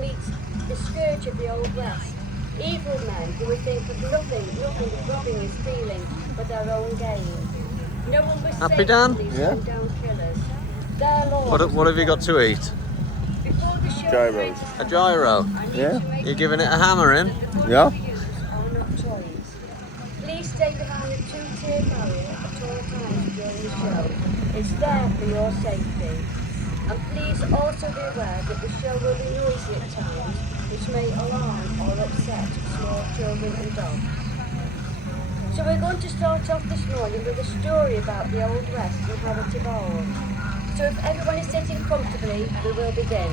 meet the scourge of the Old West. Evil men who would think of nothing of robbing and stealing but their own gain. No one was Happy, safe Dan? from these Yeah. down killers. Their law What have you got to eat? Before the show Gyros. A gyro. I need Yeah. to make You giving it a hammering? that the guns Yeah. we use are not toys. Please stay behind the two-tier barrier at all times during the show. It's there for your safety. And please also be aware that the show will be noisy at times, which may alarm or upset small children and dogs. So we're going to start off this morning with a story about the Old West and how it evolved. So if everyone is sitting comfortably, we will begin.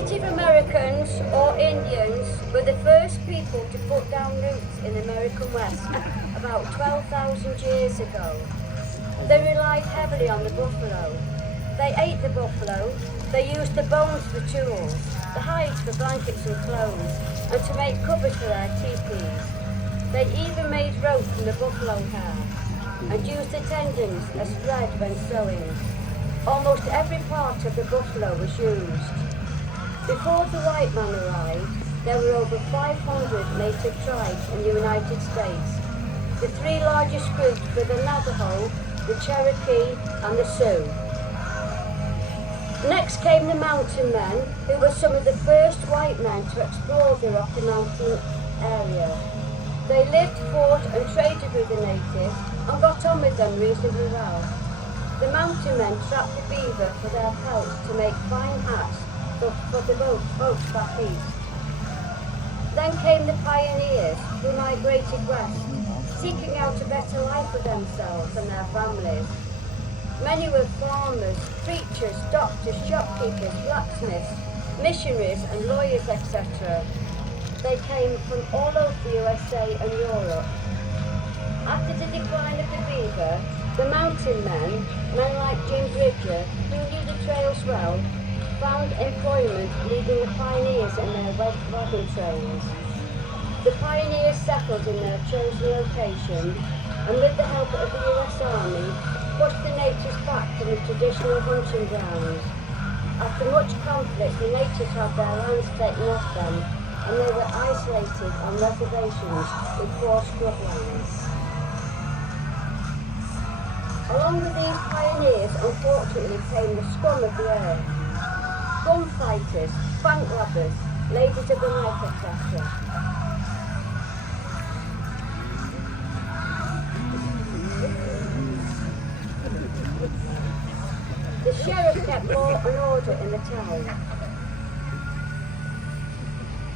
Native Americans or Indians were the first people to put down roots in the American West about 12,000 years ago. They relied heavily on the buffalo. They ate the buffalo, they used the bones for tools, the hides for blankets and clothes, and to make covers for their teepees. They even made rope from the buffalo hair and used the tendons as thread when sewing. Almost every part of the buffalo was used. Before the white man arrived, there were over 500 native tribes in the United States. The three largest groups were the Navajo, the Cherokee, and the Sioux. Next came the mountain men, who were some of the first white men to explore the Rocky Mountain area. They lived, fought, and traded with the natives and got on with them reasonably well. The mountain men trapped the beaver for their pelts to make fine hats for the boats back east. Then came the pioneers who migrated west, seeking out a better life for themselves and their families. Many were farmers, preachers, doctors, shopkeepers, blacksmiths, missionaries and lawyers, etc. They came from all over the USA and Europe. After the decline of the beaver, the mountain men like Jim Bridger, who knew the trails well, found employment leading the pioneers in their wagon trains. The pioneers settled in their chosen location and with the help of the US Army pushed the natives back to the traditional hunting grounds. After much conflict, the natives had their lands taken off them and they were isolated on reservations with poor scrublands. Along with these pioneers, unfortunately, came the scum of the earth. Gunfighters, bank robbers, ladies of the night, etc. The sheriff kept law and order in the town.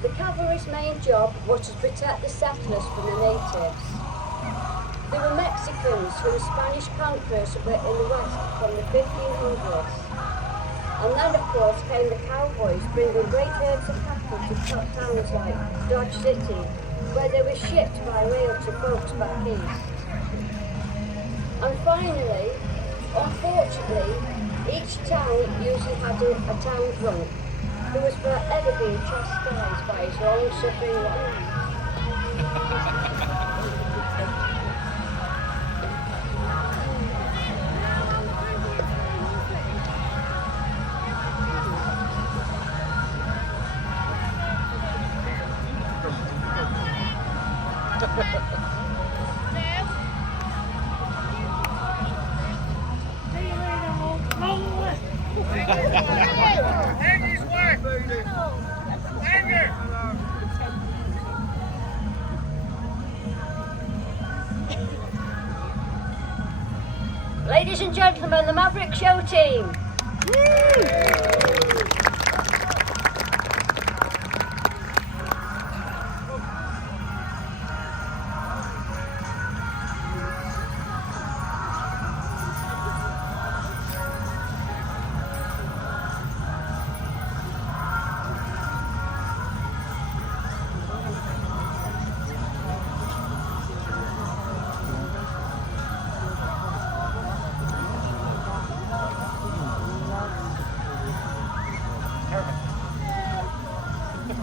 The cavalry's main job was to protect the settlers from the natives. There were Mexicans whom Spanish conquerors were in the west from the 1500s. And then, of course, came the cowboys bringing great herds of cattle to towns like Dodge City, where they were shipped by rail to folks back east. And finally, unfortunately, each town usually had a town drunk who was forever being chastised by his own suffering wife. Ladies and gentlemen, the Maverick Show team.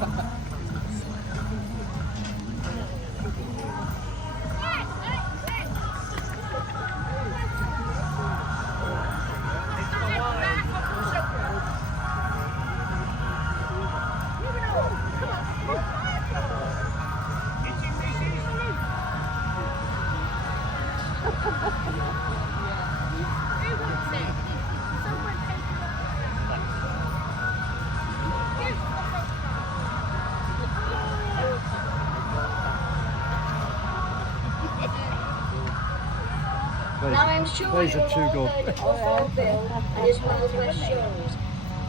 Now I'm sure you'll all heard of Buffalo Bill and his Wild West shows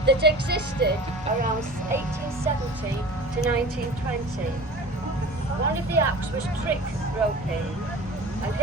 that existed around 1870 to 1920. One of the acts was trick roping, and